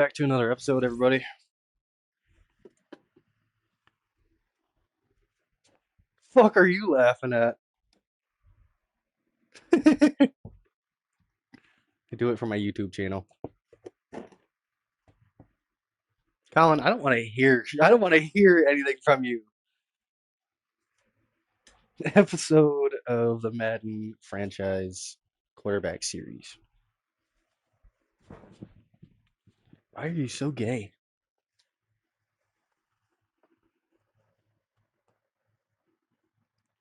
Back to another episode, everybody. Fuck are you laughing at? I do it for my YouTube channel. Colin, I don't want to hear. I don't want to hear anything from you. Episode of the Madden franchise quarterback series. Why are you so gay?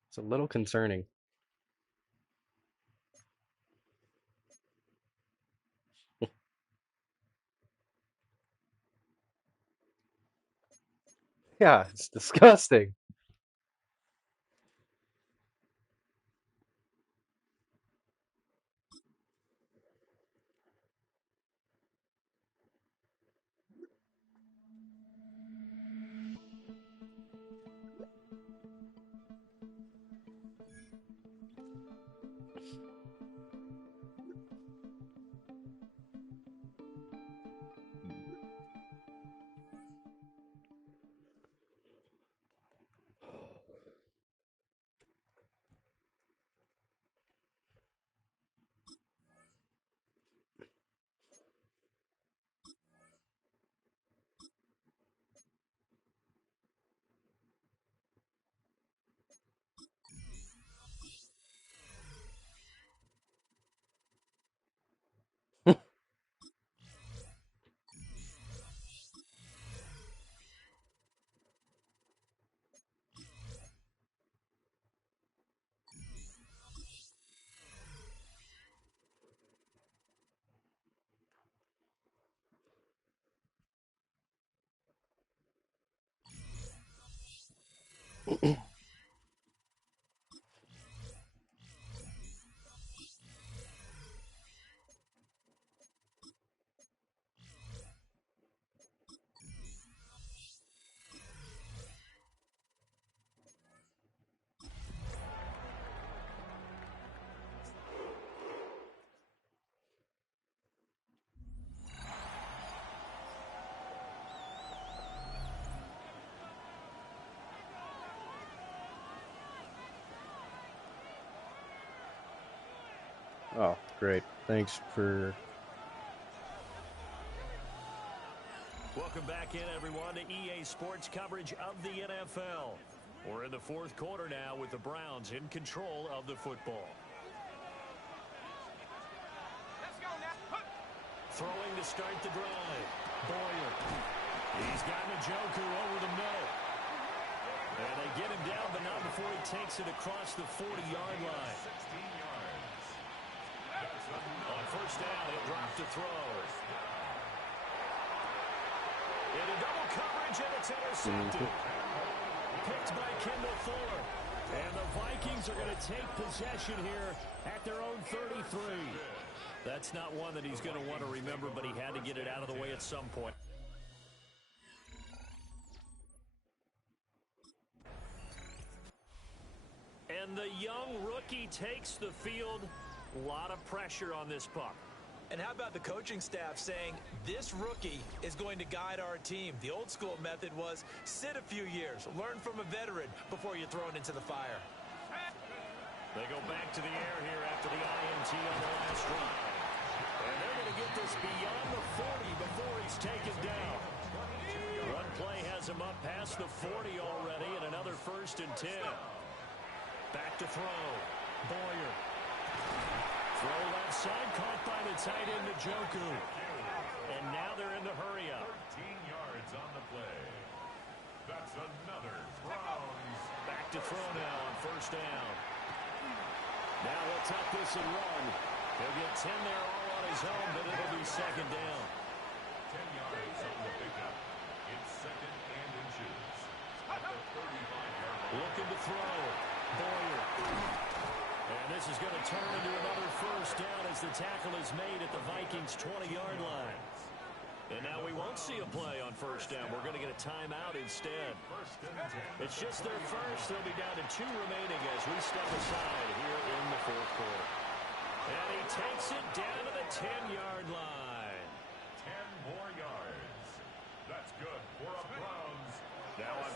It's a little concerning. Yeah, it's disgusting. Oh, great. Thanks for. Welcome back in, everyone, to EA Sports coverage of the NFL. We're in the fourth quarter now with the Browns in control of the football. Throwing to start the drive. Boyer. He's got Njoku over the middle. And they get him down, but not before he takes it across the 40-yard line. On first down, he'll drop to throw. Into double coverage, and it's intercepted. Picked by Kendall Fuller. And the Vikings are going to take possession here at their own 33. That's not one that he's going to want to remember, but he had to get it out of the way at some point. And the young rookie takes the field. A lot of pressure on this pup. And how about the coaching staff saying this rookie is going to guide our team? The old school method was sit a few years, learn from a veteran before you're thrown into the fire. They go back to the air here after the INT on the last drive. And they're going to get this beyond the 40 before he's taken down. One play has him up past the 40 already, and another 1st and 10. Back to throw. Boyer. Throw left side, caught by the tight end Njoku. And now they're in the hurry up. 13 yards on the play. That's another Browns. Back to throw now on first down. Now he'll tuck this and run. He'll get 10 there all on his own, but it'll be second down. 10 yards on the pickup. It's second and inches. At the 35-yard line. Looking to throw. Boyer. And this is going to turn into another first down as the tackle is made at the Vikings' 20-yard line. And now we won't see a play on first down. We're going to get a timeout instead. It's just their first. They'll be down to 2 remaining as we step aside here in the fourth quarter. And he takes it down to the 10-yard line. 10 more yards.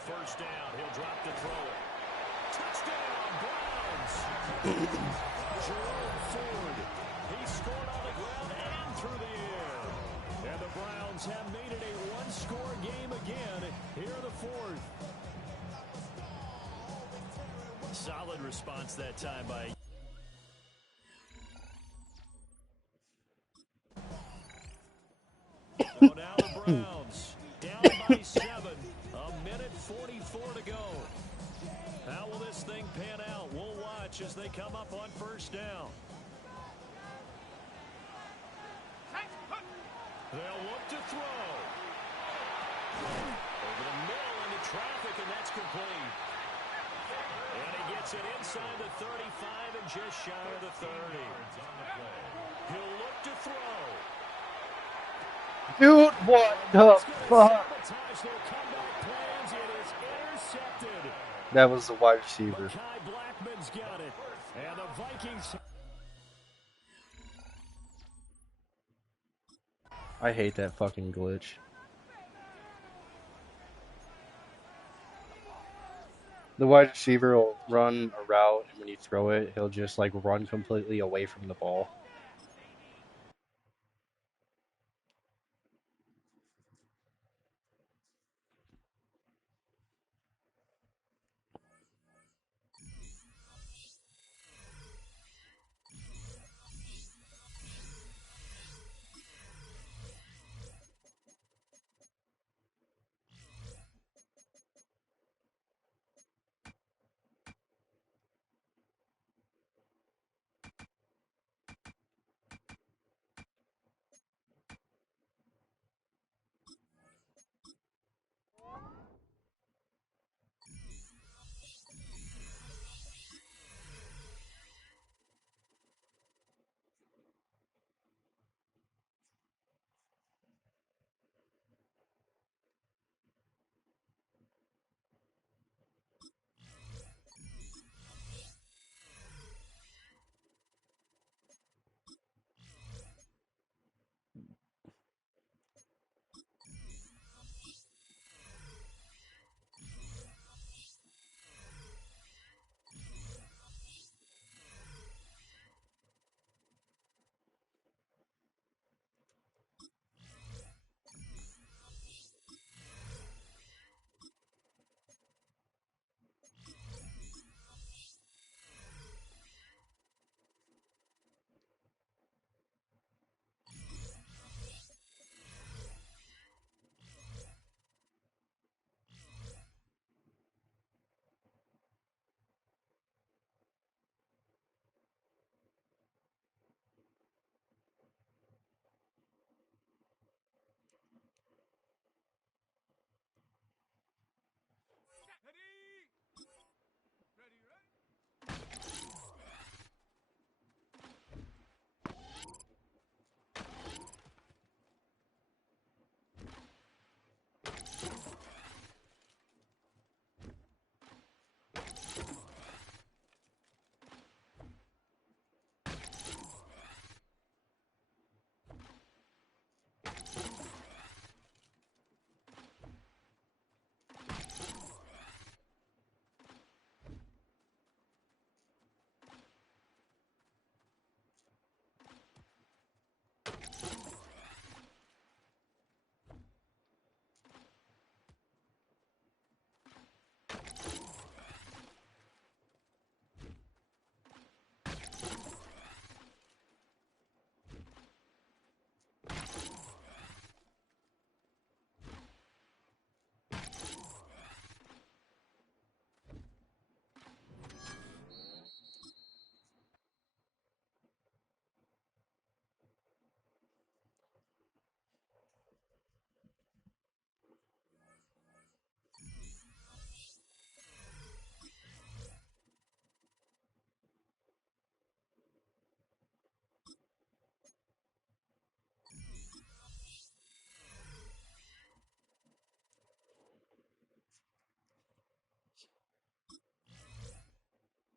first down. He'll drop to throw it. Touchdown, Browns. Jerome Ford. He scored on the ground and through the air. And the Browns have made it a one-score game again here in the fourth. Solid response that time by... So now the Browns down by 7. A minute 44 to go. How will this thing pan out? We'll watch as they come up on first down. They'll look to throw. Over the middle into traffic, and that's complete. And he gets it inside the 35 and just shy of the 30. He'll look to throw. Dude, what the fuck? That was the wide receiver. Blackman's got it. And the Vikings... I hate that fucking glitch. The wide receiver will run a route, and when you throw it, he'll just like run completely away from the ball.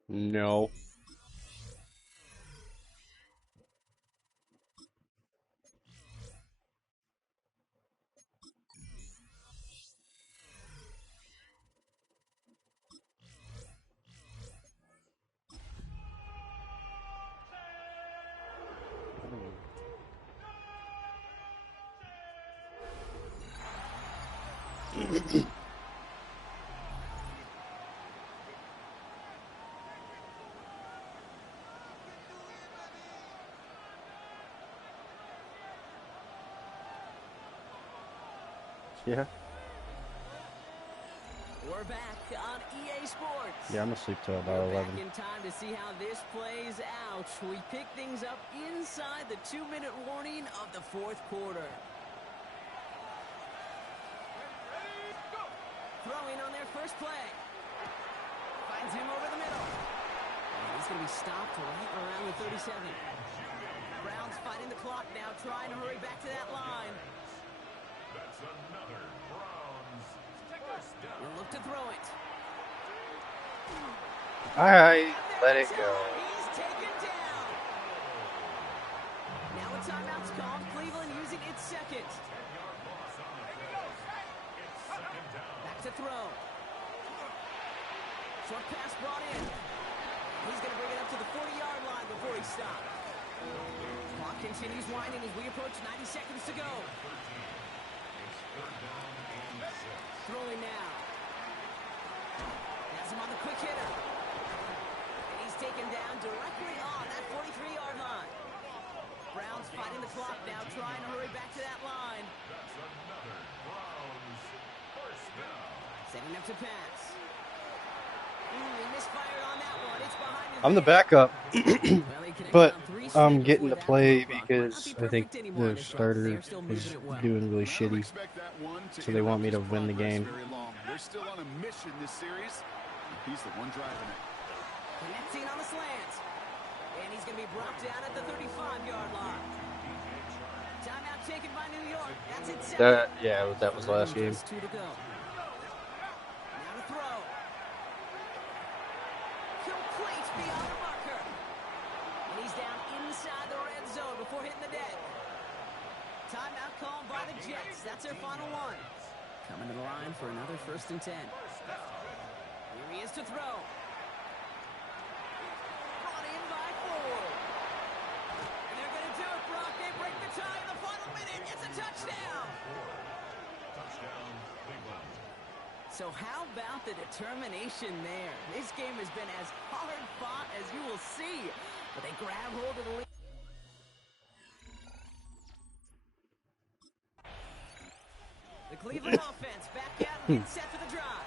No. Yeah. We're back on EA Sports. Yeah, I'm asleep till We're about back 11. in time to see how this plays out. We pick things up inside the 2-minute warning of the fourth quarter. Throwing on their first play. Finds him over the middle. And he's going to be stopped right around the 37. Browns fighting the clock now, trying to hurry back to that line. That's another Browns first down. He'll look to throw it. I let it go. He's taken down. Now a timeout's called. Cleveland using its second. 10-yard loss on the play. It's second down. Back to throw. Short pass brought in. He's going to bring it up to the 40-yard line before he stopped. Clock continues winding as we approach 90 seconds to go. It's third down and 6. Throwing now. Has him on the quick hitter. And he's taken down directly on that 43-yard line. Browns fighting the clock now, trying to hurry back to that line. That's another Browns first down. Setting up to pass. He misfired on that one. It's behind his I'm the man. backup, Well, he connected but on 3 I'm straight getting before to that play one, Brock. Might not because be I think perfect anymore in the this run, but they starter are still is moving it well. doing really I don't shitty, expect that one to so they want me to interrupt his win the progress game. very long. They're still on a mission this series. He's the one driving it. Connecting on the slant. And he's going to be brought down at the 35-yard line. Timeout taken by New York. That's it. That was last game. Just 2 to go. Now to throw. Complete beyond the marker. And he's down inside the red zone before hitting the deck. Timeout called by the Jets. That's their final one. Coming to the line for another 1st and 10. Here he is to throw. Brought in by Ford. And they're going to do it, Brock. They break the tie in the final minute. It's a touchdown. Touchdown, Cleveland. So how about the determination there? This game has been as hard fought as you will see. But they grab hold of the lead. The Cleveland offense back out and getting set for the drive.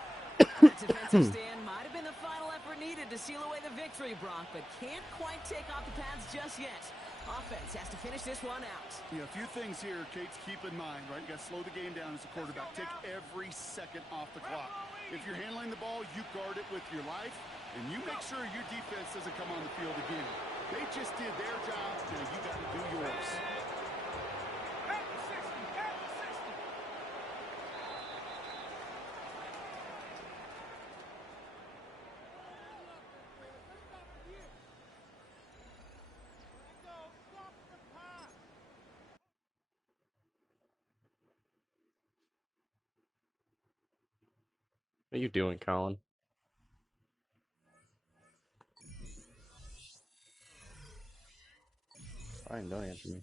That defensive stand might have been the final effort needed to seal away the victory, Brock, but can't quite take off the pads just yet. Offense has to finish this one out. Yeah, a few things here, Kate, to keep in mind, right? You got to slow the game down as a quarterback. Take every second off the clock. If you're handling the ball, you guard it with your life, and you make sure your defense doesn't come on the field again. They just did their job, now you got to do yours. What are you doing, Colin? Fine, don't answer me.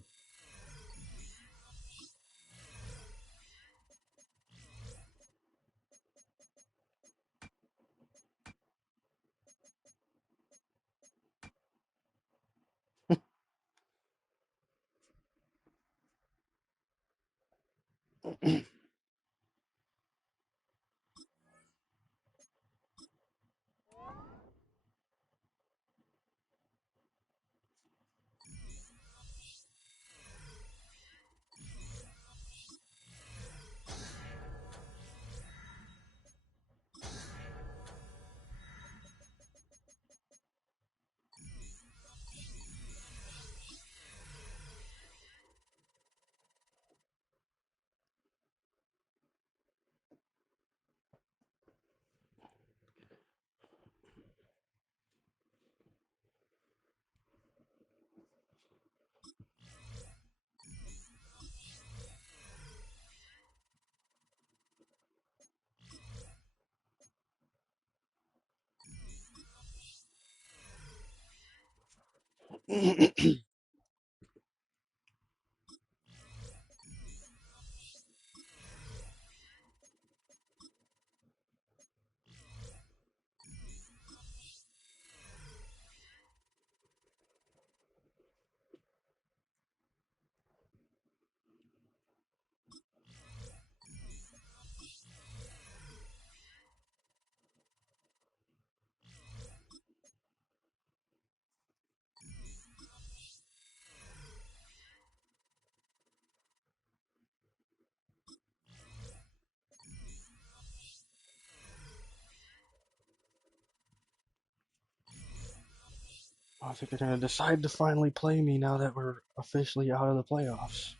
I think they're gonna decide to finally play me now that we're officially out of the playoffs.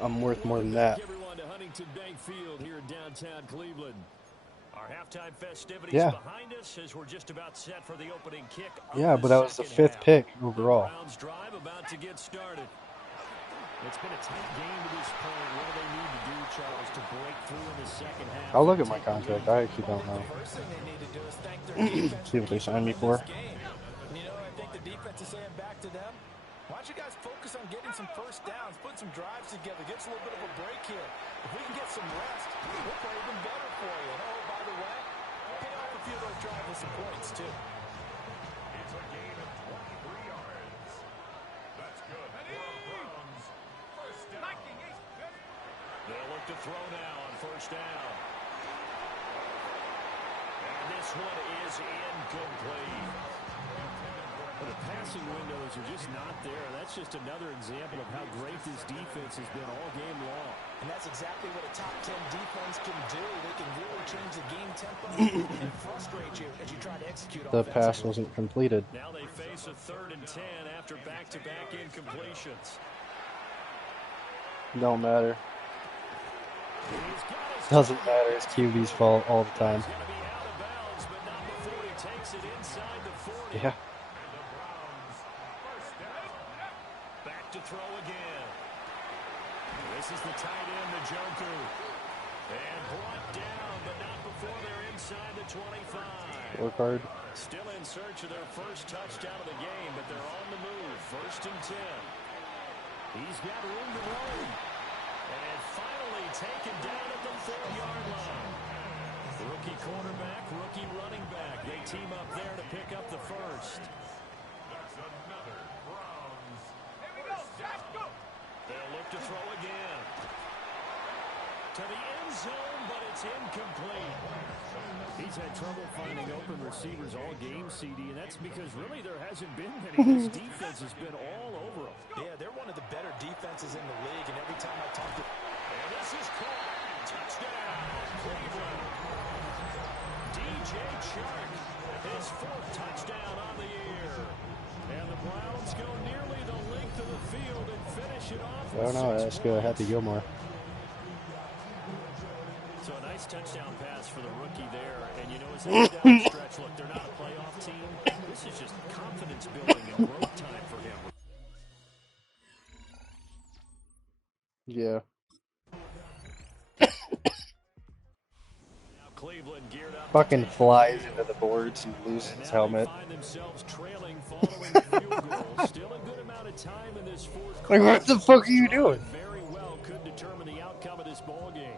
I'm worth more than Welcome back, that. everyone, to Huntington Bank Field here in downtown Cleveland. Our halftime festivities Yeah, behind us as we're just about set for the opening kick of yeah, the but I was the second 5th half. pick The overall. Browns drive about to get started. It's been a tight game to this point. What do they need to do, Charles, to break through in the second half I'll look and at my take the lead? contract. I actually Well, I don't think know. the first thing they need to do is thank their defense See for what they keeping signed them me in this for. game. You know, I think the defense is saying back to them, why don't you guys focus on getting some first downs, put some drives together, get us a little bit of a break here. If we can get some rest, we'll play even better for you. And oh, by the way, pay off a few of those drives with some points, too. It's a gain of 23 yards. That's good for the Browns. First down. They'll look to throw now on first down. And this one is incomplete. The passing windows are just not there. That's just another example of how great this defense has been all game long. And that's exactly what a top 10 defense can do. They can really change the game tempo and frustrate you as you try to execute The pass offensively. wasn't completed. Now they face a 3rd and 10 after back-to-back incompletions. Don't matter. He's got his Doesn't target. matter. It's QB's fault all the time. He's going to be out of bounds, but not before he takes it inside the 40. Yeah. Back to throw again. This is the tight end, the Joku. And brought down, but not before they're inside the 25. Work hard. Still in search of their first touchdown of the game, but they're on the move. 1st and 10. He's got room to roam. And finally taken down at the 4-yard line. Rookie quarterback, rookie running back. They team up there to pick up the first. That's another Browns. They'll look to throw again. To the end zone, but it's incomplete. He's had trouble finding open receivers all game, CD, and that's because really there hasn't been many. This defense has been all over them. Yeah, they're one of the better defenses in the league, and every time I talk to... And this is caught. Touchdown, Cleveland. DJ Chark, his 4th touchdown on the year. And the Browns go nearly the length of the field and finish it off. I don't know. Ask Happy Gilmore. So a nice touchdown pass for the rookie there. And you know, as they go down the stretch, look, they're not a playoff team. This is just confidence building and growth time for him. Yeah. Now Cleveland geared up. Fucking flies into the boards and loses And his now they helmet. find themselves trailing following the field goal. Still a good amount of time in this 4th Like, quarter. what the fuck are you doing? Very well could determine the outcome of this ball game.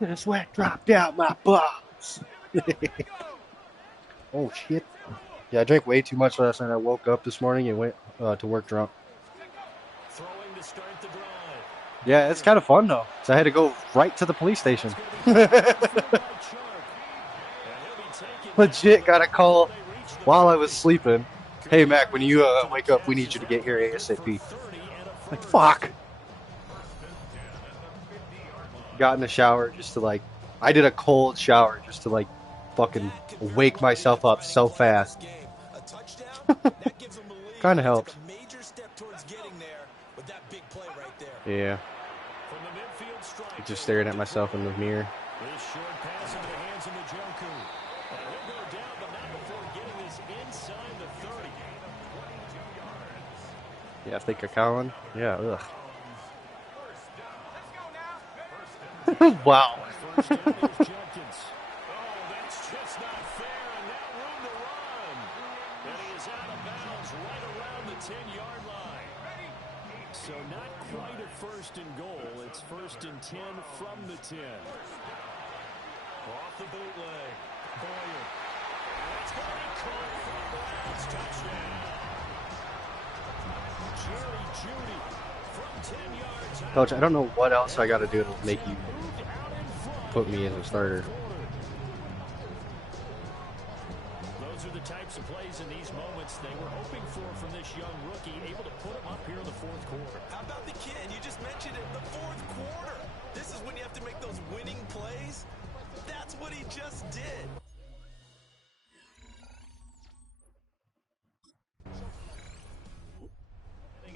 The sweat dropped out my balls. Oh, shit. Yeah, I drank way too much last night. I woke up this morning and went to work drunk. Throwing to start the drive. Yeah, it's kind of fun, though. So I had to go right to the police station. Legit got a call while I was sleeping. Hey, Mac, when you wake up, we need you to get here ASAP. Like, fuck. Got in the shower just to, like, I did a cold shower just to, like, fucking wake myself up so fast. Kind of helped. Yeah. Just staring at myself in the mirror. This short pass into the hands of the Joku. And he'll go down, but not before getting this inside the 30. Yeah, I think of Colin. Yeah, ugh. Wow. First down, there's Jenkins. Oh, that's just not fair, and now room to run. And he is out of bounds right around the the 10-yard line. So not quite a first and goal. It's first and 10 from the 10. Off the bootleg. Boyer. That's going to be caught for the Browns. Touchdown. Jerry Jeudy from 10 yards out. Coach, I don't know what else I got to do to make you put me as a starter. Those are the types of plays in these moments they were hoping for from this young rookie, able to put him up here in the fourth quarter. How about the kid? You just mentioned it, the fourth quarter. This is when you have to make those winning plays. That's what he just did.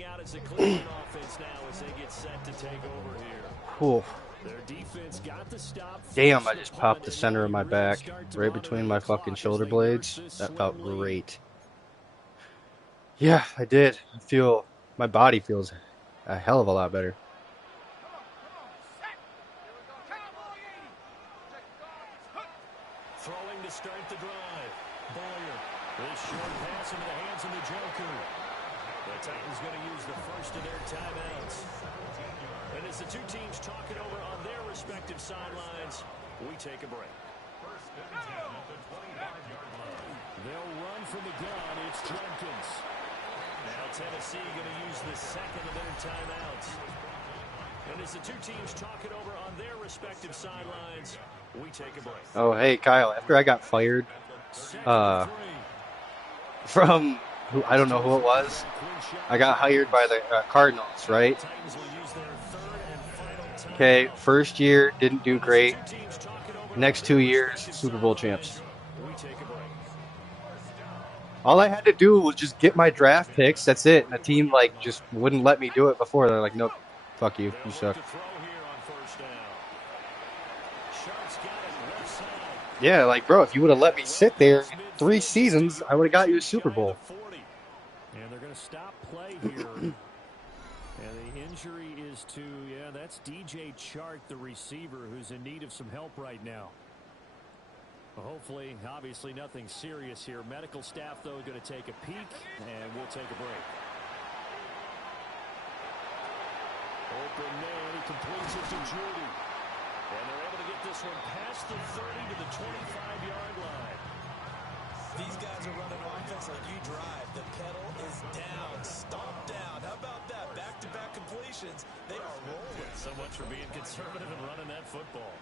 Out as a Cleveland offense now as they get set to take over here. Cool. Their defense got the stop. Damn, I just popped the center of my back right between my fucking shoulder blades. That felt great. Yeah, I did. My body feels a hell of a lot better. Throwing to start the drive. Boyer. This short pass into the hands of Njoku. The Titans going to use the first of their timeouts. And as the two teams talk it over on their respective sidelines, we take a break. First and 10 at the 25-yard line. They'll run from the gun. It's Jenkins. Now Tennessee going to use the second of their timeouts. And as the two teams talk it over on their respective sidelines, we take a break. Oh, hey, Kyle, after I got fired from, I don't know who it was, I got hired by the Cardinals, right? Okay, first year, didn't do great. Next 2 years, Super Bowl champs. All I had to do was just get my draft picks, that's it. And the team, like, just wouldn't let me do it before. They're like, nope, fuck you, you suck. Yeah, like, bro, if you would have let me sit there 3 seasons, I would have got you a Super Bowl. And they're going to stop play here. And the injury is to, that's DJ Chark, the receiver, who's in need of some help right now. Well, hopefully, obviously, nothing serious here. Medical staff, though, going to take a peek, and we'll take a break. Open man, he completes it to Jeudy. And they're able to get this one past the 30 to the 25-yard line. These guys are running offense like you drive. The pedal is down, stomped down. How about that? Back-to-back completions. They are rolling. So much for being conservative and running that football.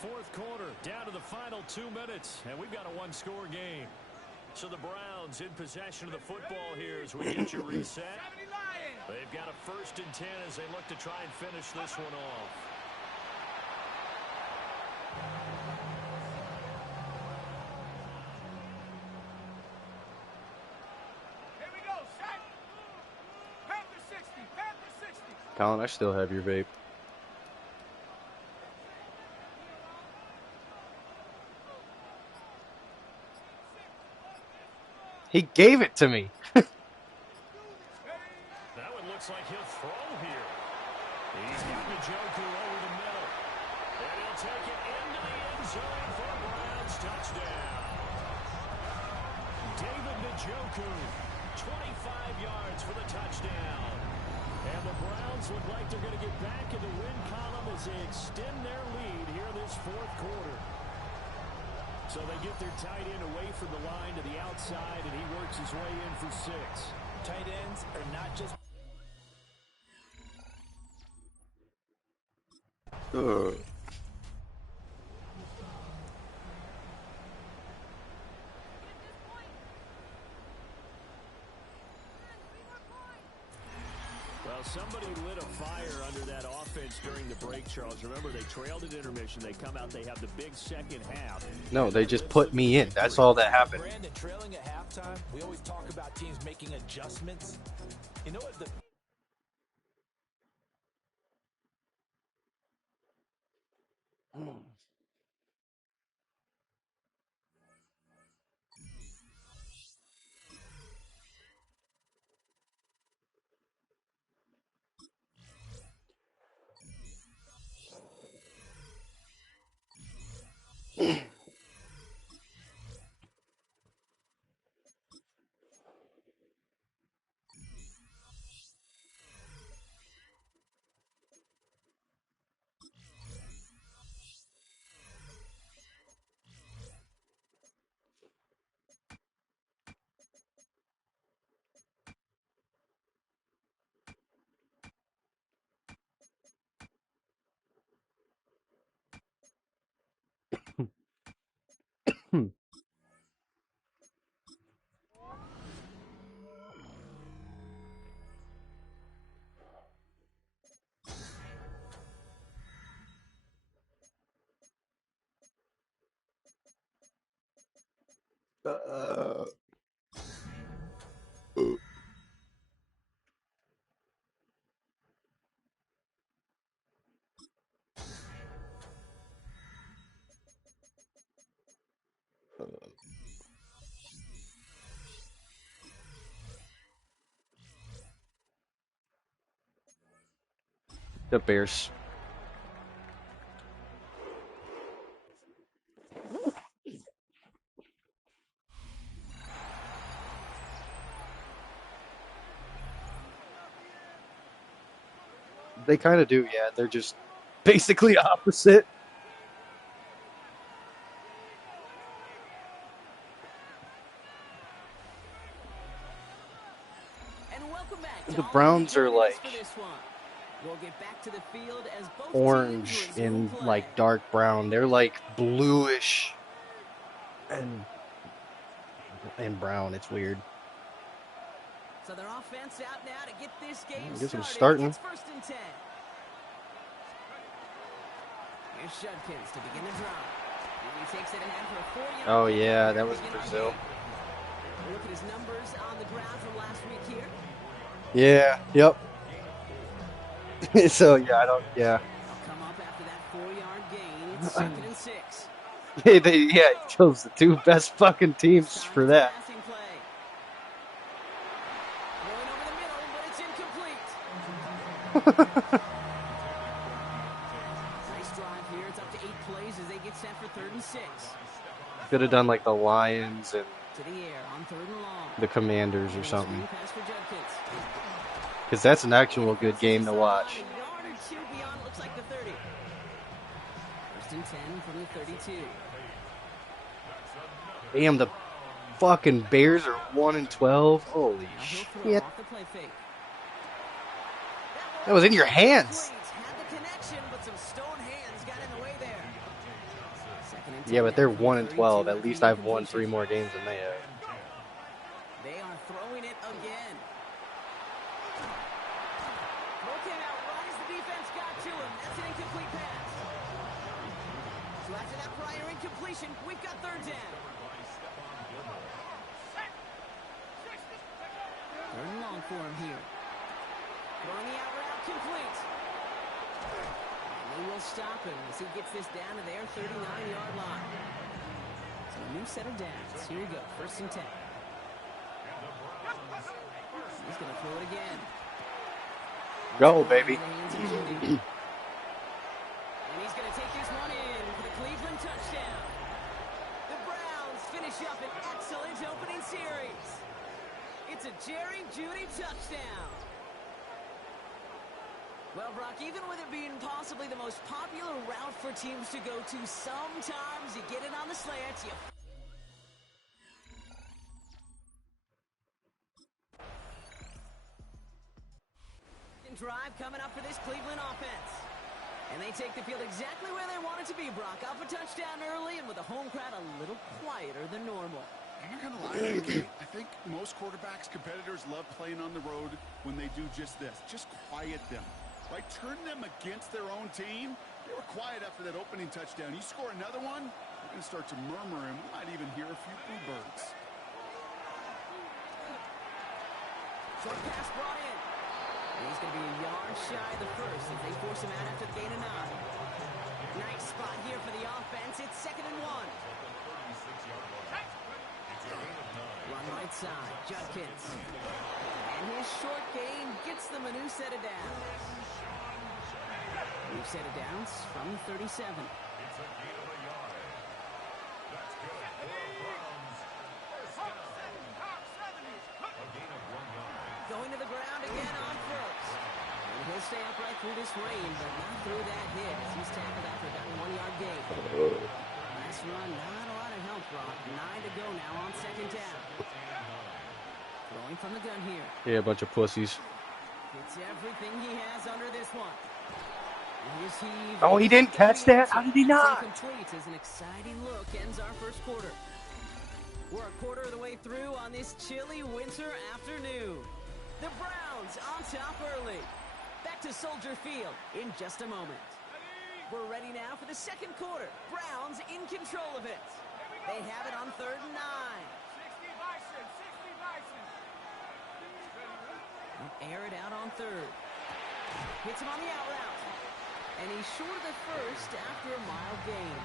Fourth quarter, down to the final 2 minutes, and we've got a one-score game. So the Browns in possession of the football here as we get you reset. They've got a first and 10 as they look to try and finish this one off. Here we go, set. Panther 60, Panther 60. Colin, I still have your vape. He gave it to me. That one looks like he'll throw here. He's got Njoku over the middle. And he'll take it into the end zone for a Browns touchdown. David Njoku, 25 yards for the touchdown. And the Browns look like they're going to get back in the win column as they extend their lead here this fourth quarter. So they get their tight end away from the line to the outside, and he works his way in for 6. Tight ends are not just... Ugh. Well, somebody lit a fire under that offense during the break, Charles. Remember, they trailed at intermission. They come out, they have the big second half. No, they just put me in. That's all that happened. Brandon, trailing at halftime, we always talk about teams making adjustments. You know what? Hmm. The Bears. They kind of do, yeah. They're just basically opposite. And welcome back to The all of you Browns are joining us like for this one. We'll get back to the field as both teams orange resume and play. like dark brown. They're like bluish and brown. It's weird. So their offense out now to get this game I guess I'm started. starting. It's 1st and 10. Here's Judkins to begin the drive. And he takes it ahead for a 4-yard Oh gain yeah, here that to was begin our Brazil. game. Look at his numbers on the ground from last week here. Yeah. Yep. So yeah, I don't. Yeah. They'll come up after that 4-yard gain. It's 2nd and 6. He chose the two best fucking teams Time for it's that. passing play. Going over the middle, but it's incomplete. Nice drive here. It's up to 8 plays as they get set for 3rd and 6. Could have done like the Lions and To the air on 3rd and long. the Commanders or And a something, screen pass for Judkins. because that's an actual good game to watch. A yard or two beyond, looks like the 30. 1st and 10 from the 32. Damn, the fucking Bears are 1-12. Holy Now he'll throw shit! off the play fake. That was in your hands. Had the connection, but some stone hands got in the way there. 2nd and 10 Yeah, but they're now from the 1-12. 32 At after least the I've won incompletion. 3 more games than they have. They are throwing it again. Throw came out right as the defense got to him. That's an incomplete pass. So after that prior incompletion, we've got 3rd down. 3rd and long for him here. Throwing the out route complete. And they will stop him as he gets this down to their 39-yard line. So a new set of downs. Here we go. 1st and 10. He's going to throw it again. Go, baby. And he's going to take this one in for the Cleveland touchdown. The Browns finish up an excellent opening series. It's a Jerry Jeudy touchdown. Well, Brock, even with it being possibly the most popular route for teams to go to, sometimes you get it on the slants, you drive coming up for this Cleveland offense. And they take the field exactly where they want it to be, Brock. Up a touchdown early and with a home crowd a little quieter than normal. I'm not going to lie to you, Kate. I think most quarterbacks, competitors love playing on the road when they do just this. Just quiet them. Right? Turn them against their own team. They were quiet after that opening touchdown. You score another one, they're going to start to murmur, and we might even hear a few bluebirds. Short pass brought in. And he's going to be a yard shy of the first as they force him out after the gain of 9. Nice spot here for the offense. It's 2nd and 1. Run right side, Judkins. And his short gain gets them a new set of downs. New set of downs from the 37. Going to the ground again on first. And he'll stay upright through this rain, but not through that hit as he's tackled after about a 1-yard gain. Last run, not a lot of help, Brock. 9 to go now on 2nd down. Throwing from the gun here. Yeah, a bunch of pussies. It's everything he has under this one. Oh, he didn't catch that? How did he not? Incomplete as an exciting look ends our first quarter. We're a quarter of the way through on this chilly winter afternoon. The Browns on top early. Back to Soldier Field in just a moment. We're ready now for the second quarter. Browns in control of it. They have it on 3rd and 9. 60 Bison, 60 Bison. Air it out on 3rd. Hits him on the out route. And he's short of the first after a mild gain.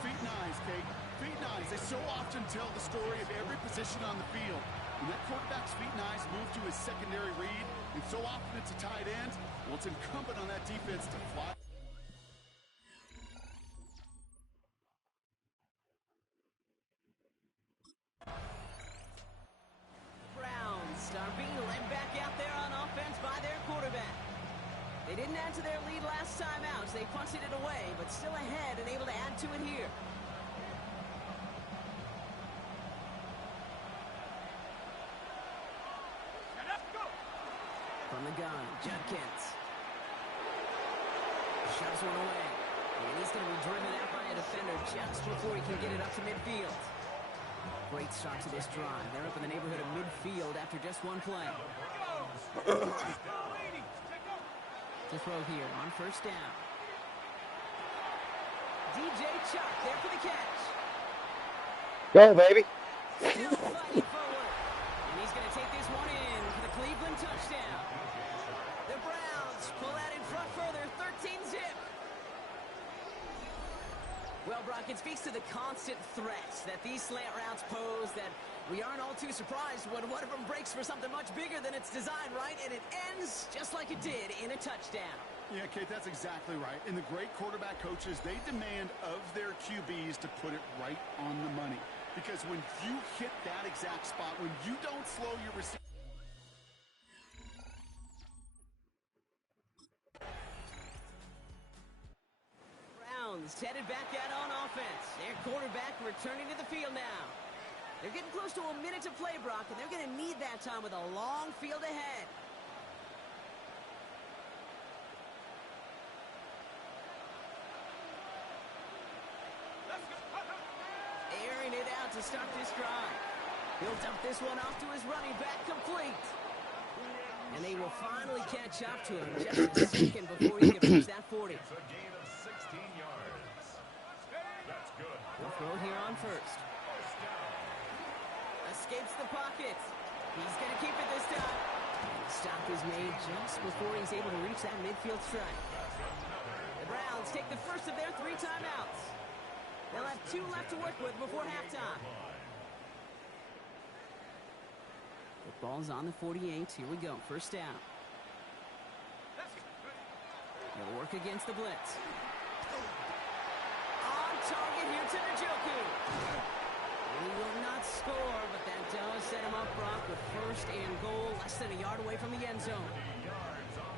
Feet nice, Kate. Feet nice. They so often tell the story of every position on the field. When that quarterback's feet nice move to his secondary read, and so often it's a tight end, well, it's incumbent on that defense to fly. Browns are being led back out there on offense by their quarterback. They didn't add to their lead last time out, so they punted it away, but still ahead and able to add to it here. From the gun, Judkins. Shoves one away. And he's going to be driven out by a defender just before he can get it up to midfield. Great start to this drive. They're up in the neighborhood of midfield after just one play. To throw here on 1st down. DJ Chuck there for the catch. Go, baby. Still fighting forward. And he's going to take this one in for the Cleveland touchdown. The Browns pull out in front further, 13-zip. Well, Brock, it speaks to the constant threats that these slant routes pose, that we aren't all too surprised when one of them breaks for something much bigger than its design, right? And it ends just like it did in a touchdown. Yeah, Kate, that's exactly right. And the great quarterback coaches, they demand of their QBs to put it right on the money. Because when you hit that exact spot, when you don't slow your receiver, headed back out on offense. Their quarterback returning to the field now. They're getting close to a minute to play, Brock, and they're going to need that time with a long field ahead. Airing it out to start this drive. He'll dump this one off to his running back, complete. And they will finally catch up to him just a second before he can reach that 40. It's a gain of 16 yards. That's good. They'll throw here on 1st. Escapes the pocket. He's going to keep it this time. The stop is made just before he's able to reach that midfield strike. The Browns take the first of their 3 timeouts. They'll have 2 left to work with before halftime. The ball's on the 48. Here we go. 1st down. They'll work against the blitz. On target here to Njoku. He will not score, but that does set him up, Brock, with 1st and goal, less than a yard away from the end zone.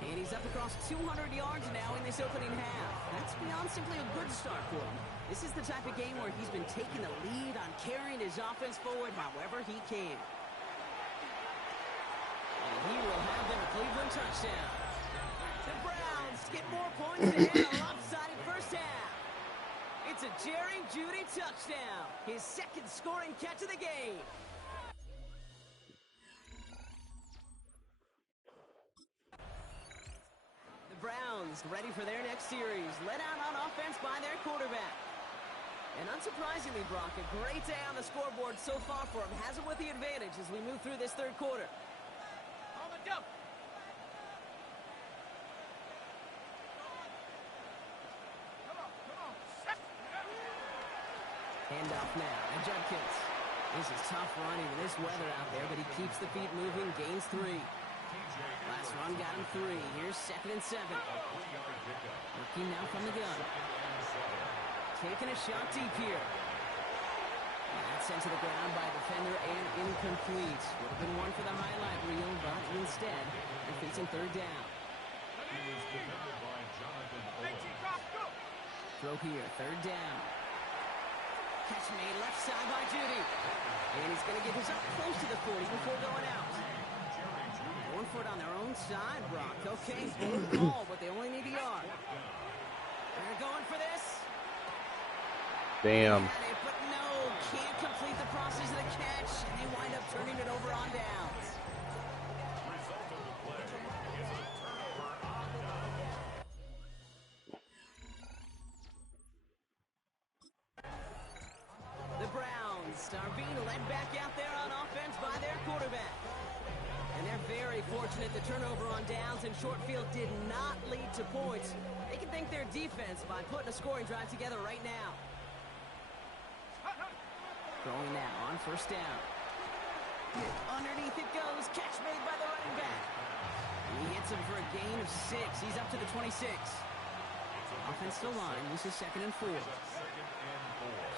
And he's up across 200 yards now in this opening half. That's beyond simply a good start for him. This is the type of game where he's been taking the lead on carrying his offense forward however he can. And he will have them a Cleveland touchdown. The Browns get more points ahead, a lopsided first half. It's a Jerry Jeudy touchdown, his 2nd scoring catch of the game. The Browns ready for their next series, led out on offense by their quarterback. And unsurprisingly, Brock, a great day on the scoreboard so far for him. Has him with the advantage as we move through this 3rd quarter. On the dump. Handoff now, and Judkins. This is tough running in this weather out there, but he keeps the feet moving, gains 3. Last run got him 3. Here's 2nd and 7. Looking now from the gun. Taking a shot deep here. And that's sent to the ground by a defender and incomplete. Would have been one for the highlight reel, but instead, they're facing 3rd down. Throw here, 3rd down. Catch made left side by Jeudy. And he's going to get his up close to the 40 before going out. Going for it on their own side, Brock. Okay, hold the ball, but they only need a yard. They're going for this. Damn. Had it, but no, can't complete the process of the catch, and they wind up turning it over on downs. Result of the play is a turnover on down. The Browns are being led back out there on offense by their quarterback. And they're very fortunate the turnover on downs and short field did not lead to points. They can thank their defense by putting a scoring drive together right now. Throwing now on first down. Underneath it goes. Catch made by the running back. And he hits him for a gain of 6. He's up to the 26. Offensive line. This is 2nd and 4.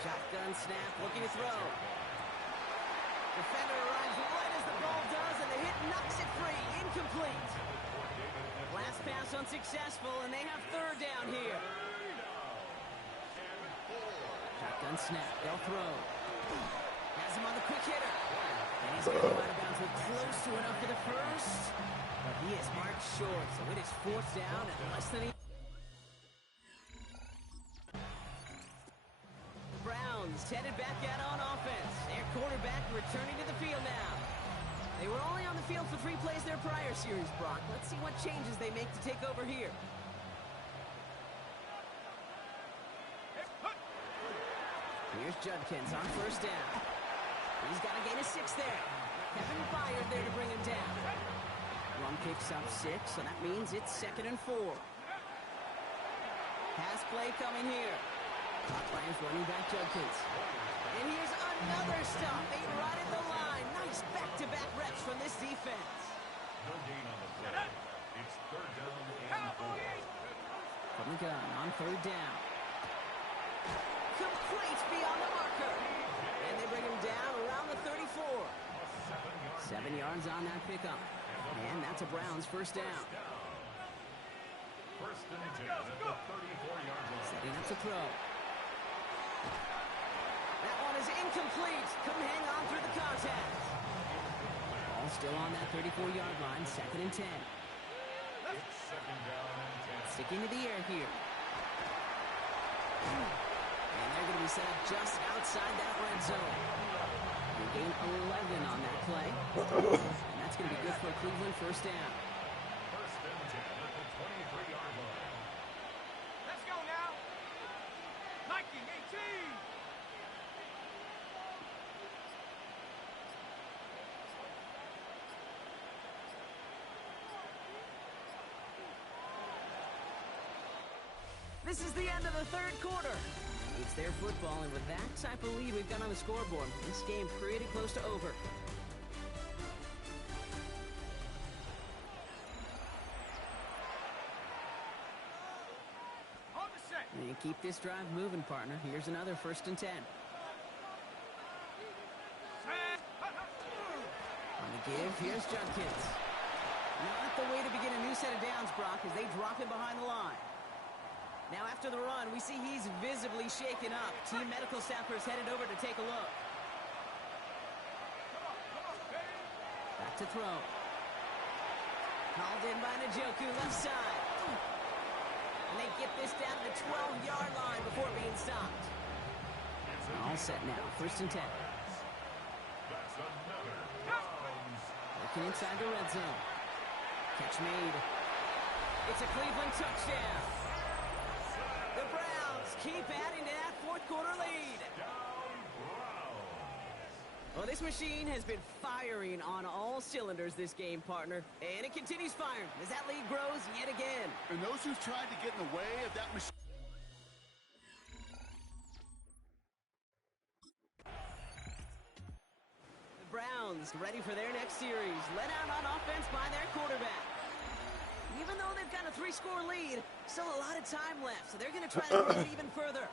Shotgun snap. Looking to throw. Defender arrives right as the ball does, and the hit knocks it free. Incomplete. Last pass unsuccessful, and they have 3rd down here. Shotgun snap. They'll throw. Has him on the quick hitter. And he's going to go out of bounds. We're close to enough for the first. But he is marked short, so it is 4th down and less than Browns headed back out on offense. Their quarterback returning to the field now. They were only on the field for 3 plays their prior series, Brock. Let's see what changes they make to take over here. Here's Judkins on first down. He's got a gain of 6 there. Kevin Byard there to bring him down. Run picks up 6, so that means it's 2nd and 4. Pass play coming here. Clock lands running back Judkins. And here's another stop. Made right at the line. Nice back-to-back reps from this defense. No gain on the play. It's 3rd down and 4. From the gun on 3rd down. Complete beyond the marker. And they bring him down around the 34. 7 yards on that pickup. And that's a Browns first down. 1st and 10 at the 34-yard line. Setting up to throw. That one is incomplete. Couldn't hang on through the contact. Ball still on that 34-yard line. 2nd and 10. It's 2nd down and 10. Sticking to the air here. And they're going to be set up just outside that red zone. They gain 11 on that play. And that's going to be good for a Cleveland first down. 1st and 10 at the 23-yard line. Let's go now. Nike 18. This is the end of the 3rd quarter. It's their football, and with that type of lead we've got on the scoreboard, this game pretty close to over. On the set. And you keep this drive moving, partner. Here's another 1st and 10. On the give, here's Judkins. Not the way to begin a new set of downs, Brock, as they drop him behind the line. Now after the run, we see he's visibly shaken up. Team medical staffers headed over to take a look. Back to throw. Called in by Njoku, left side. And they get this down to the 12-yard line before being stopped. All set now, 1st and 10. That's another Browns. Working inside the red zone. Catch made. It's a Cleveland touchdown. The Browns keep adding to that 4th quarter lead. Well, this machine has been firing on all cylinders this game, partner. And it continues firing as that lead grows yet again. And those who've tried to get in the way of that machine. The Browns ready for their next series, led out on offense by their quarterback. Even though they've got a 3-score lead, still a lot of time left, so they're going to try to push it even further.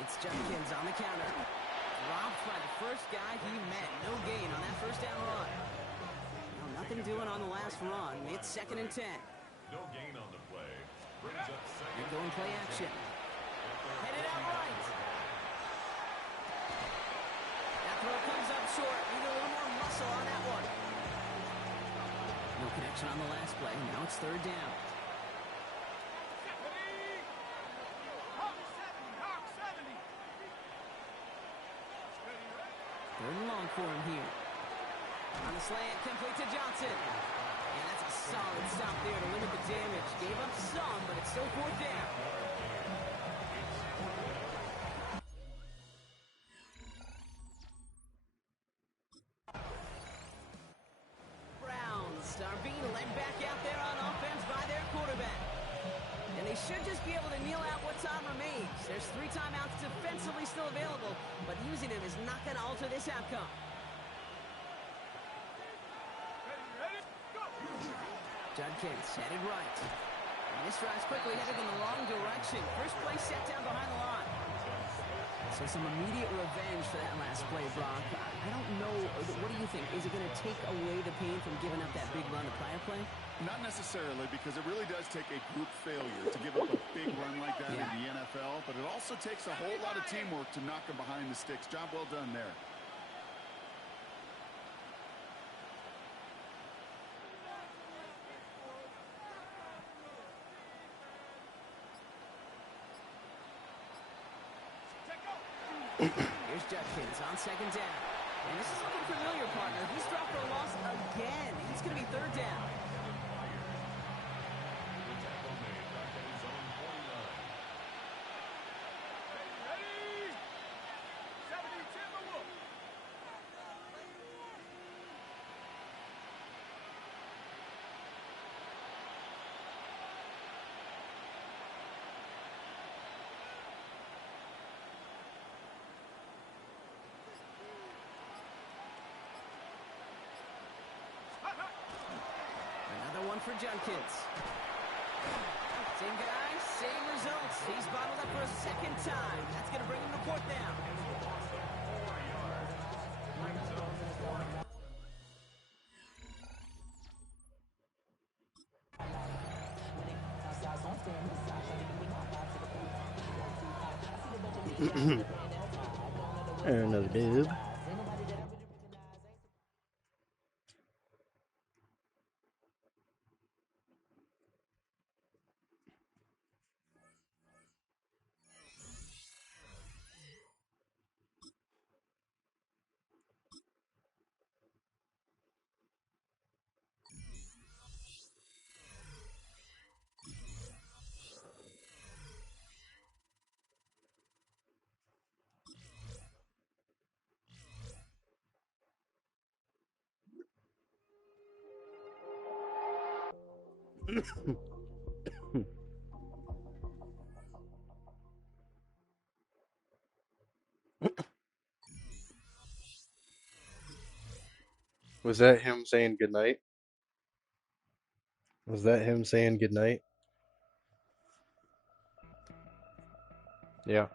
It's Judkins on the counter. Dropped by the first guy he met. No gain on that first down run. Now nothing doing on the last run. It's 2nd and 10. No gain on the play. Brings up 2nd. They're going play action. Headed out right. At the short. Need a little more muscle on that one. No connection on the last play. Now it's third down. Third and long for him here. On the slant, complete to Johnson. And that's a solid stop there to limit the damage. Gave up some, but it's still fourth down. Browns are being led back out there on offense by their quarterback. And they should just be able to kneel out what time remains. There's 3 timeouts defensively still available, but using them is not going to alter this outcome. Judkins headed right. And this drive's quickly headed in the wrong direction. First play set down behind the line. So some immediate revenge for that last play, Brock. I don't know. What do you think? Is it going to take away the pain from giving up that big run the prior play? Not necessarily, because it really does take a group failure to give up a big run like that in the NFL, but it also takes a whole lot of teamwork to knock them behind the sticks. Job well done there. Here's Judkins on second down. And this is looking familiar, partner. He's dropped for a loss again. It's going to be third down. Another one for Judkins. Same guy, same results. He's bottled up for a second time. That's going to bring him to fourth down. Another dub. Was that him saying goodnight? Was that him saying goodnight? Yeah.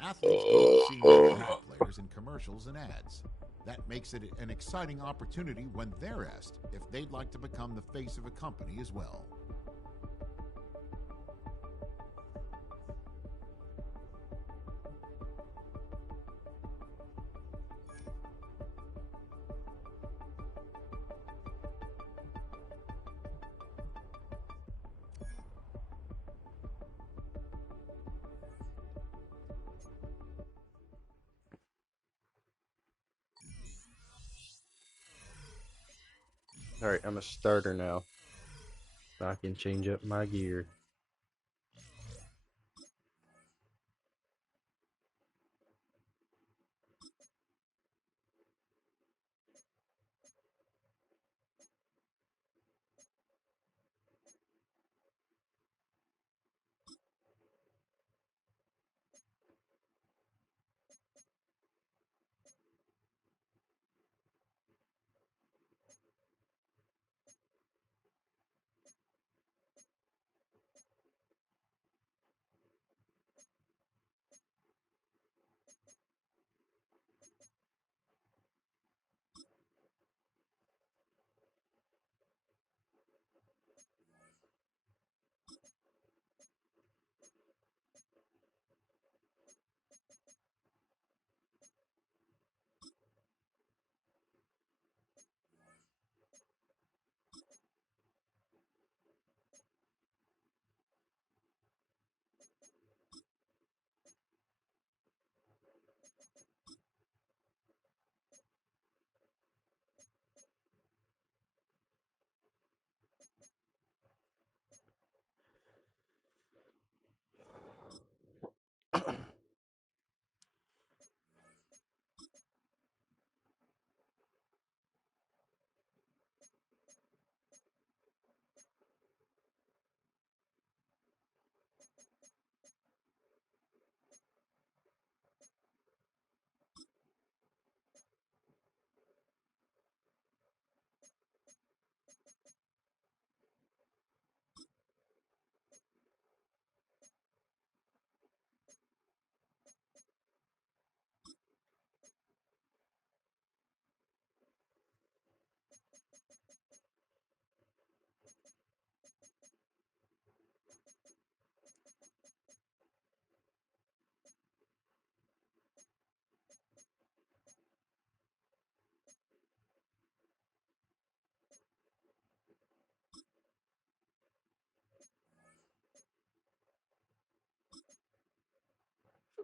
Athletes love seeing their favorite players in commercials and ads. That makes it an exciting opportunity when they're asked if they'd like to become the face of a company as well. All right, I'm a starter now. I can change up my gear.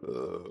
Uh,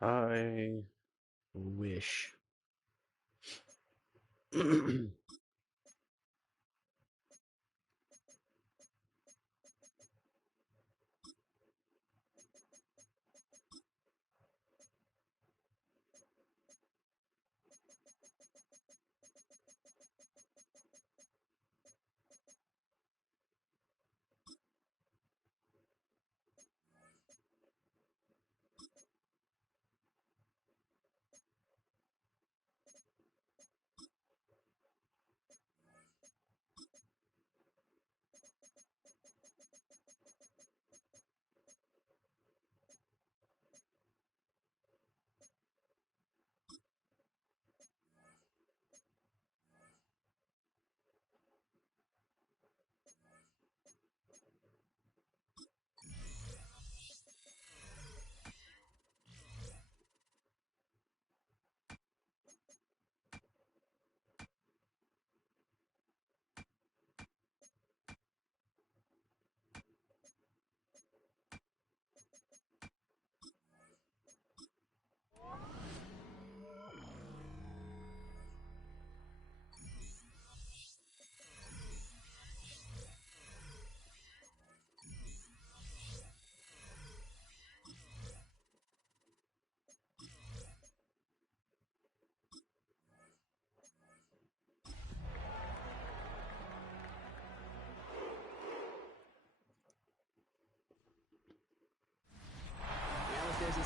I wish.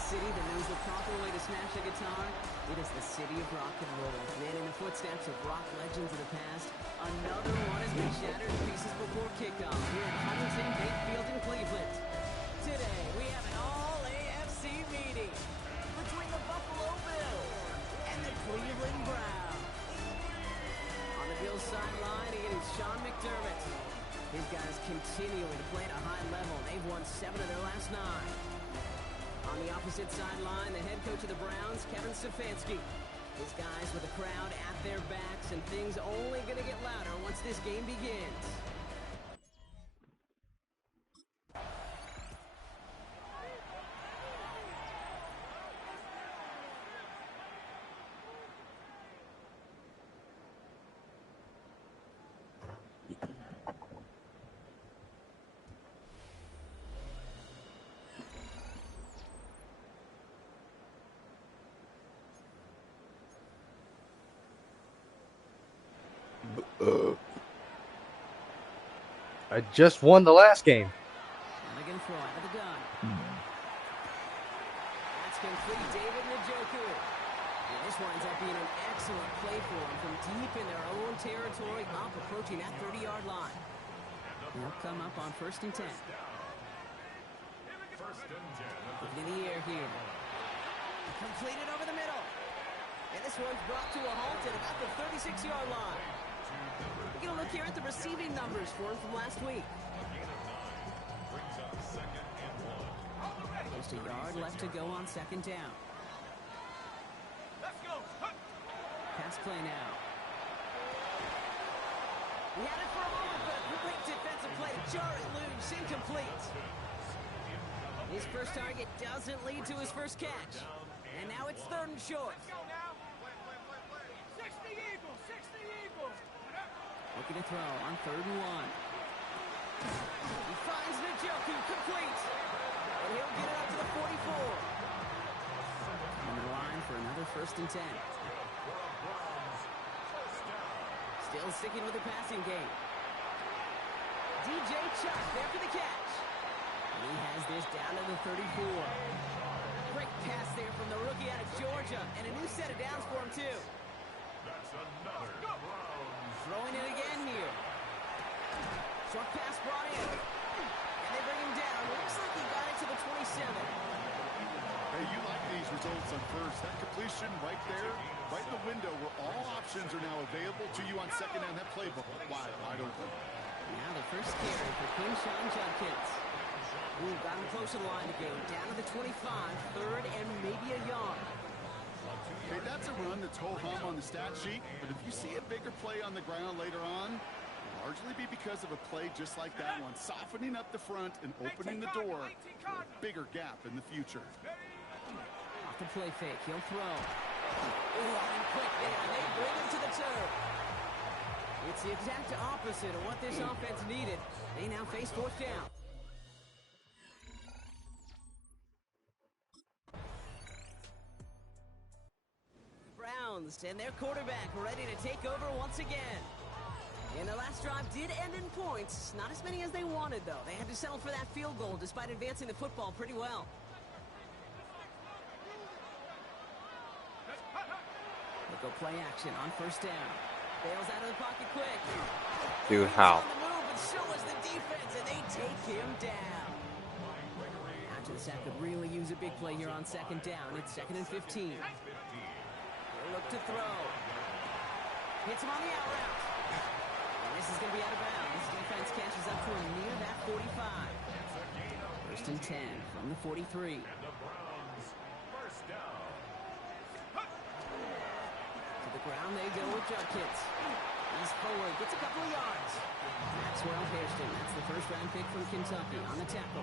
city that knows the proper way to smash a guitar, it is the city of rock and roll. And in the footsteps of rock legends of the past, another one has been shattered to pieces before kickoff here at Huntington Bank Field in Cleveland. Today, we have an all-AFC meeting between the Buffalo Bills and the Cleveland Browns. On the Bills sideline, it is Sean McDermott. His guys continuing to play at a high level. They've won 7 of their last 9. On the opposite sideline, the head coach of the Browns, Kevin Stefanski. His guys with the crowd at their backs, and things only going to get louder once this game begins. I just won the last game. Again, throw out of the gun. That's complete. David Njoku. And this winds up being an excellent play for them from deep in their own territory, up approaching that 30-yard line. They'll come up on 1st and 10. Looking in the air here. Completed over the middle. And this one's brought to a halt at about the 36-yard line. We're going to look here at the receiving numbers for him from last week. Just a yard left to go on 2nd down. Pass play now. He had it for a moment, but a great defensive play to jar it loose. Incomplete. His first target doesn't lead to his first catch. And now it's 3rd and short. Looking to throw on 3rd and 1. He finds Njoku, complete. And he'll get it up to the 44. On the line for another 1st and 10. Still sticking with the passing game. DJ Chuck there for the catch. And he has this down to the 34. Great pass there from the rookie out of Georgia. And a new set of downs for him, too. That's another Browns. Throwing it again here. Short pass brought in. And they bring him down. Looks like he got it to the 27. Hey, you like these results on 1st. That completion right there, right in the window where all options are now available to you on 2nd down. That playbook wide open. Now the first carry for Quinshawn Judkins. Ooh, got him close to the line again. Down to the 25. 3rd and maybe a yard. Okay, that's a run that's ho-hum on the stat sheet, but if you see a bigger play on the ground later on, it'll largely be because of a play just like that one, softening up the front and opening the door for a bigger gap in the future. Off the play fake, he'll throw. Ooh, and quick there, they bring him to the turf. It's the exact opposite of what this offense needed. They now face 4th down. And their quarterback ready to take over once again. And the last drive did end in points. Not as many as they wanted, though. They had to settle for that field goal despite advancing the football pretty well. They'll go play action on 1st down. Bails out of the pocket quick. Dude, how? On the move, but so is the defense, and they take him down. After the sack could really use a big play here on 2nd down. It's 2nd and 15. Look to throw. Hits him on the out route. And this is going to be out of bounds. This defense catches up to him near that 45. 1st and 10 from the 43. And the Browns, 1st down. To the ground they go with Judkins. He's forward, gets a couple of yards. Maxwell Hairston, that's the 1st-round pick from Kentucky on the tackle.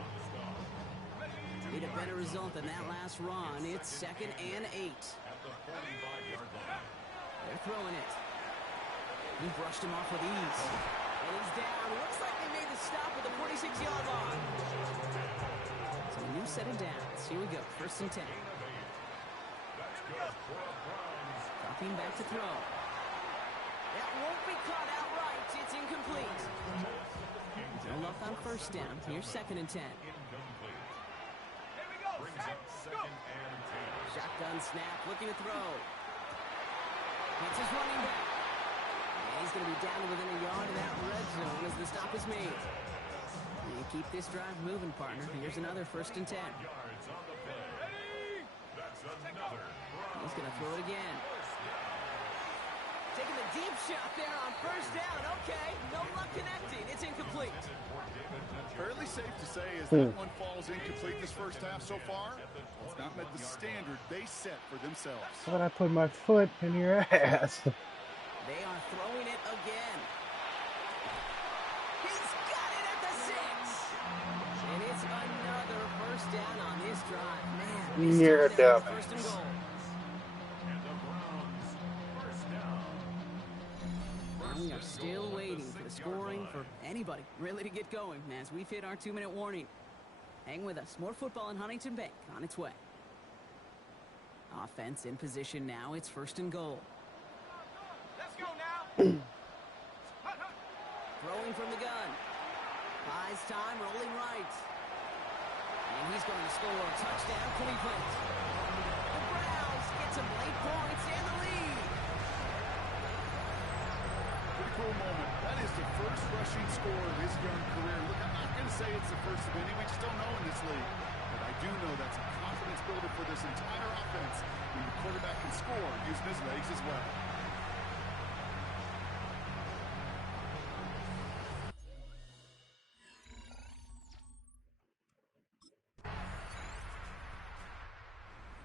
Need a better result than that last run. It's 2nd and 8. They're throwing it. He brushed him off with ease. And he's down. Looks like they made the stop at the 46-yard line. So a new set of downs. Here we go. 1st and 10. Dropping back to throw. That won't be caught outright. It's incomplete. No luck on 1st down. Here's 2nd and 10. Brings up 2nd Shotgun snap, looking to throw. Hits his running back. And he's going to be down within a yard of that red zone as the stop is made. You keep this drive moving, partner. Here's another 1st and 10. Yards on the play. That's another. He's going to throw it again. Taking the deep shot there on 1st down. Okay, no luck connecting. It's incomplete. Fairly safe to say as that one falls incomplete this first half so far. It's not met the standard they set for themselves. How about I put my foot in your ass? They are throwing it again. He's got it at the 6. And it's another 1st down on this drive. Man, Near down. dumbass. 1st and goal. And the Browns, first down. And we are still waiting for the scoring for anybody really to get going as we've hit our 2-minute warning. Hang with us. More football in Huntington Bank on its way. Offense in position now. It's 1st and goal. Let's go now. Throwing from the gun. Buys time, rolling right. And he's going to score. Touchdown, Cleveland. The Browns get some late points and the lead. Pretty cool moment. That is the first rushing score of his young career. Look, I'm not going to say it's the first of any. We just don't know in this league. But I do know that's a confidence builder for this entire offense when the quarterback can score using his legs as well.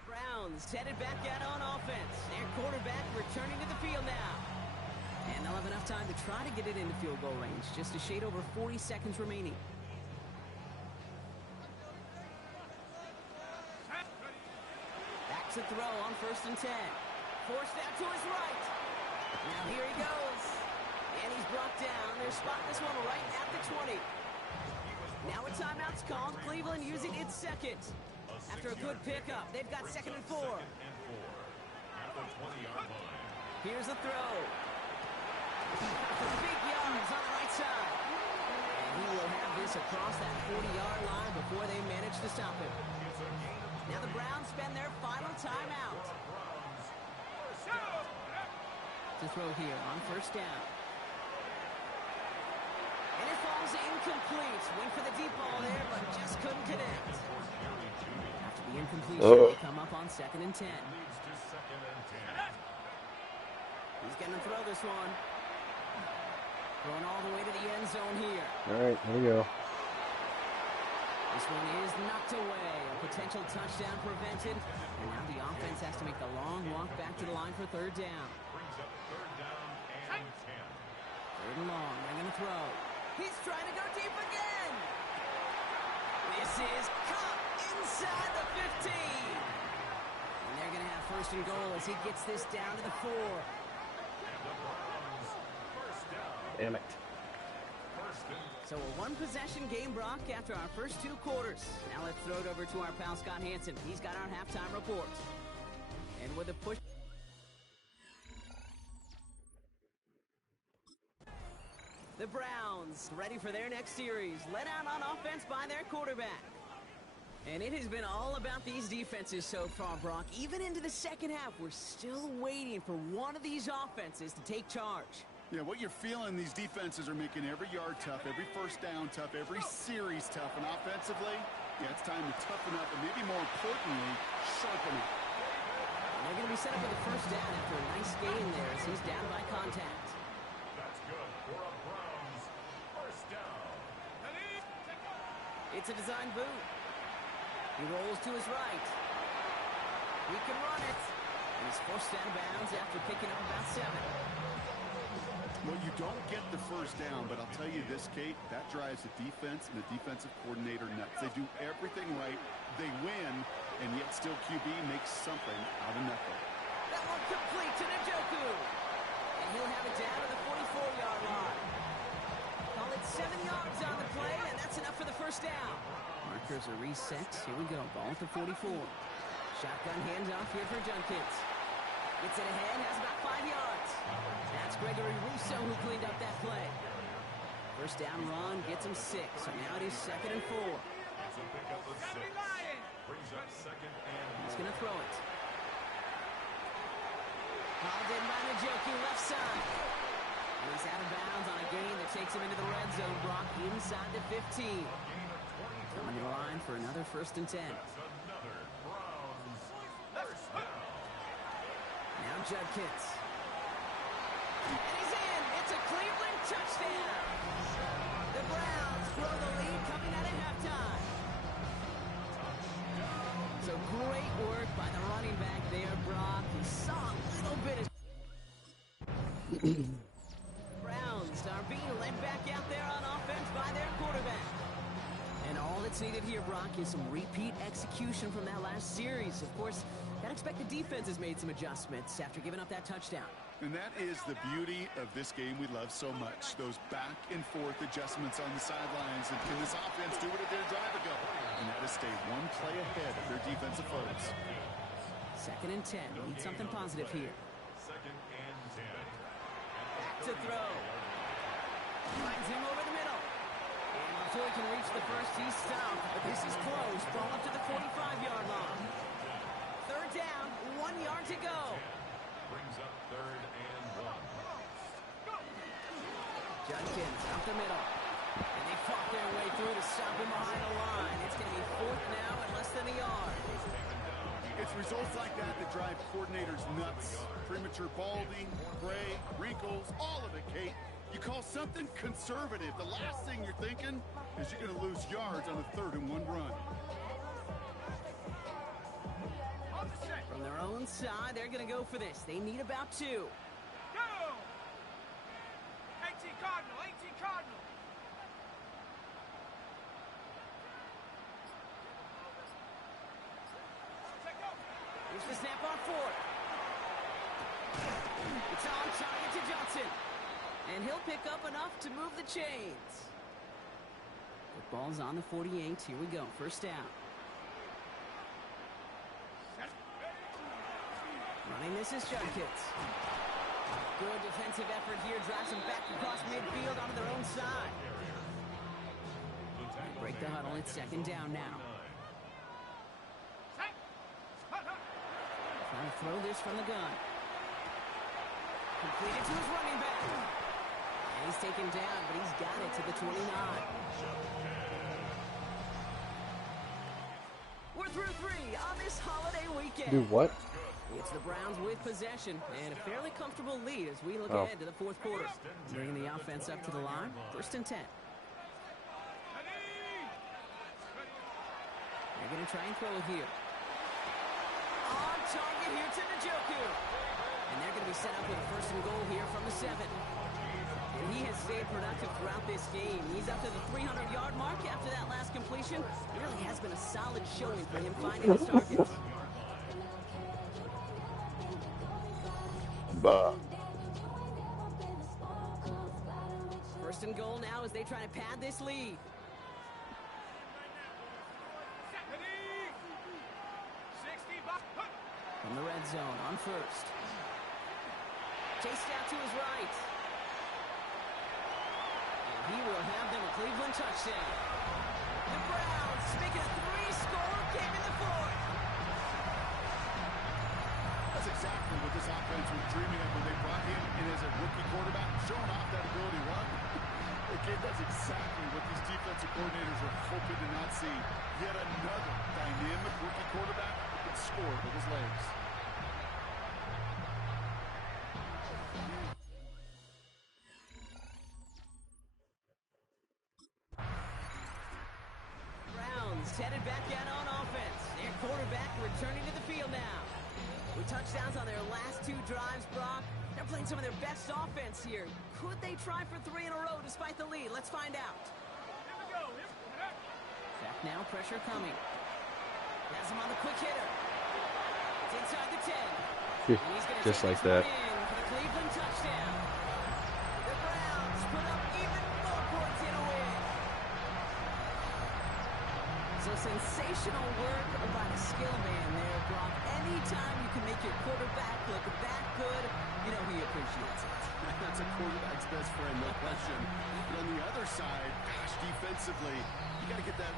Browns headed back out on offense. Their quarterback returning to the field now. And they'll have enough time to try to get it into field goal range. Just a shade over 40 seconds remaining. Back to throw on 1st and 10. Forced out to his right. Now here he goes. And he's brought down. They're spotting this one right at the 20. Now a timeout's called. Cleveland using its 2nd. After a good pickup, they've got 2nd and 4. At the 20-yard line. Here's the throw. For big yards on the right side. And he will have this across that 40-yard line before they manage to stop him. Now the Browns spend their final timeout. To throw here on 1st down. And it falls incomplete. Went for the deep ball there, but just couldn't connect. After the incompletion, they come up on 2nd and 10. Leads to 2nd and 10. He's going to throw this one. Going all the way to the end zone here. All right, here we go. This one is knocked away. A potential touchdown prevented. And now the offense has to make the long walk back to the line for 3rd down. Brings up 3rd down and 10. 3rd and long. They're going to throw. He's trying to go deep again. This is caught inside the 15. And they're going to have 1st and goal as he gets this down to the 4. Damn it. So a 1-possession game, Brock, after our first 2 quarters. Now let's throw it over to our pal Scott Hansen. He's got our halftime report. And with a push... The Browns ready for their next series. Led out on offense by their quarterback. And it has been all about these defenses so far, Brock. Even into the 2nd half, we're still waiting for one of these offenses to take charge. Yeah, what you're feeling, these defenses are making every yard tough, every 1st down tough, every series tough. And offensively, yeah, it's time to toughen up and maybe more importantly, sharpen up. And they're going to be set up with a 1st down after a nice gain there as he's down by contact. That's good for a Browns 1st down. It's a design boot. He rolls to his right. He can run it. And he's forced out of bounds after picking up about 7. Well, you don't get the 1st down, but I'll tell you this, Kate, that drives the defense and the defensive coordinator nuts. They do everything right, they win, and yet still QB makes something out of nothing. That one complete to Njoku. And he'll have it down to the 44-yard line. Call it 7 yards on the play, and that's enough for the 1st down. Markers are reset. Here we go. Ball at the 44. Shotgun handoff here for Junkins. Gets it ahead, has about 5 yards. That's Gregory Rousseau who cleaned up that play. 1st down run gets him 6. So now it is 2nd and 4. It's a pickup of 6. Brings up 2nd and He's going to throw it. Called in by Njoku, left side. And he's out of bounds on a gain that takes him into the red zone. Brock inside the 15. Coming to the line for another 1st and 10. Another Browns first down. Now Judkins. And he's in. It's a Cleveland touchdown. The Browns grow the lead coming out of halftime. So great work by the running back there, Brock. He saw a little bit of... Browns are being led back out there on offense by their quarterback. And all that's needed here, Brock, is some repeat execution from that last series. Of course, I'd expect the defense has made some adjustments after giving up that touchdown. And that is the beauty of this game we love so much. Those back and forth adjustments on the sidelines. And can this offense do what it did a drive ago? And that is stay one play ahead of their defensive foes. 2nd and 10. Need something positive here. 2nd and 10. Back to throw. Finds him over the middle. And before he can reach the first, he's stopped. But this is close. Ball up to the 45-yard line. 3rd down, 1 yard to go. Brings up 3rd and 1. Judkins up the middle. And they fought their way through to stop him behind the line. It's going to be 4th now and less than a yard. It's results like that that drive coordinators nuts. Premature balding, gray, wrinkles, all of it, Kate. You call something conservative. The last thing you're thinking is you're going to lose yards on a 3rd and 1 run. From their own side, they're going to go for this. They need about 2. Go! 18 Cardinal, 18 Cardinal. Here's the snap on 4th. It's on target to Johnson. And he'll pick up enough to move the chains. The ball's on the 48. Here we go. 1st down. Running this is Judkins. Good defensive effort here. Drives them back across midfield onto their own side. Break the huddle. It's 2nd down now. Trying to throw this from the gun. Completed to his running back. And he's taken down, but he's got it to the 29. We're through 3 on this holiday weekend. Do what? It's the Browns with possession and a fairly comfortable lead as we look ahead to the 4th quarter. Bringing the offense up to the line. 1st and 10. They're going to try and throw it here. On target here to Njoku. And they're going to be set up with a 1st and goal here from the 7. And he has stayed productive throughout this game. He's up to the 300-yard mark after that last completion. It really has been a solid showing for him finding his targets. Bah. 1st and goal now as they try to pad this lead. From the red zone on 1st. Chased out to his right. And he will have them a Cleveland touchdown. The Browns make it a 3-score game in the 4th. That's exactly what this offense was dreaming of when they brought him in as a rookie quarterback, showing off that ability to run. Again, that's exactly what these defensive coordinators are hoping to not see. Yet another dynamic rookie quarterback who can score with his legs. Browns headed back out on offense. Their quarterback returning to the field now. With touchdowns on their last 2 drives, Brock. They're playing some of their best offense here. Could they try for 3 in a row despite the lead? Let's find out. Back now, pressure coming. Has him on the quick hitter. It's inside the 10. And he's gonna Just take like this that. one in for the Cleveland touchdown. The Browns put up even more points in a win. So sensational work by the skill man there, Brock. Anytime you can make your quarterback look that good, you know he appreciates it. That's a quarterback's best friend, no question. But on the other side, gosh, defensively, you got to get that.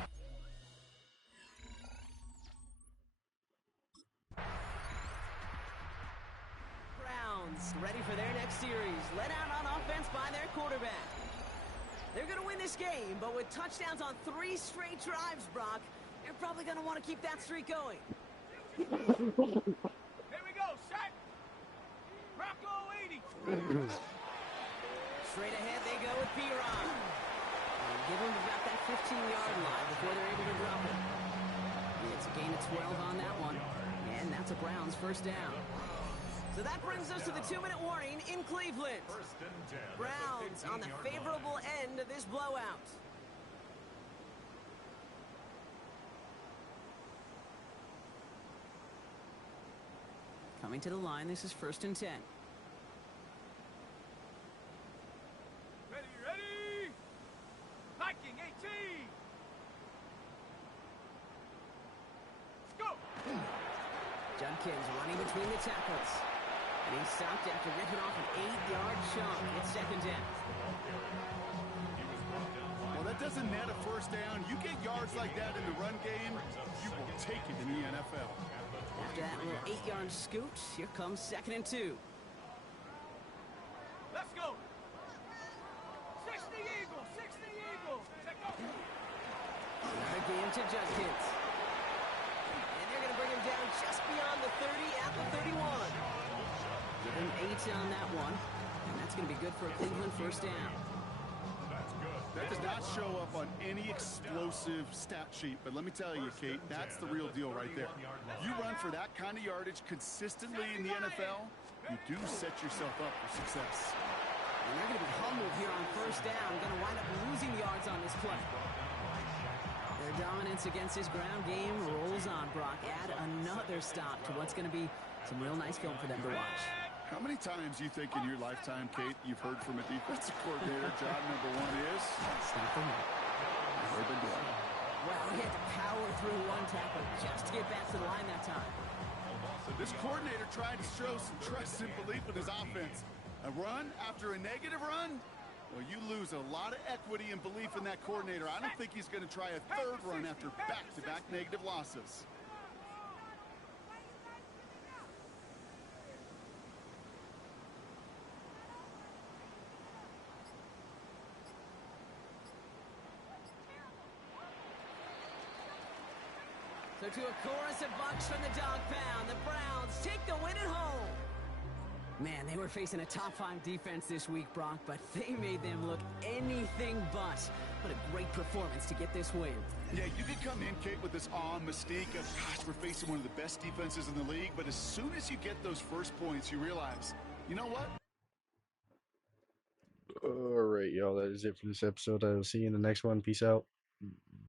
Browns ready for their next series, led out on offense by their quarterback. They're going to win this game, but with touchdowns on 3 straight drives, Brock, they're probably going to want to keep that streak going. Here we go, set. Rocco 80. Straight ahead they go with P-Ron. Give them about that 15-yard line before they're able to drop it. It's a gain of 12 on that one, and that's a Browns first down. So that brings us to the 2-minute warning in Cleveland. First and 10. Browns on the favorable end of this blowout. Coming to the line, this is first and 10. Ready, ready. Viking 18. Let's go. Judkins running between the tackles. And he's stopped after ripping off an 8-yard chunk. It's second down. Well, that doesn't net a first down. You get yards like that in the run game, you will take it in the NFL. After that little 8-yard scoot, here comes second and 2. Let's go. 60 Eagles, 60 Eagles. Take off. Another game to Judkins. And they're going to bring him down just beyond the 30 at the 31. Give him 8 on that one. And that's going to be good for a Cleveland first down. That does not show up on any explosive stat sheet, but let me tell you, Kate, that's the real deal right there. You run for that kind of yardage consistently in the NFL, you do set yourself up for success. And they're going to be humbled here on first down. Going to wind up losing yards on this play. Their dominance against his ground game rolls on, Brock. Add another stop to what's going to be some real nice film for them to watch. How many times do you think in your lifetime, Kate, you've heard from a defensive coordinator, job number 1 is? Stop the run. They've been doing it. Well, he had to power through one tackle just to get back to the line that time. This coordinator tried to show some trust and belief in his offense. A run after a negative run? Well, you lose a lot of equity and belief in that coordinator. I don't think he's going to try a third run after back-to-back negative losses. So to a chorus of bucks from the dog pound, the Browns take the win at home. Man, they were facing a top-5 defense this week, Brock, but they made them look anything but. What a great performance to get this win. Yeah, you could come in, Kate, with this awe and mystique of, gosh, we're facing one of the best defenses in the league, but as soon as you get those first points, you realize, you know what? All right, y'all. That is it for this episode. I will see you in the next one. Peace out.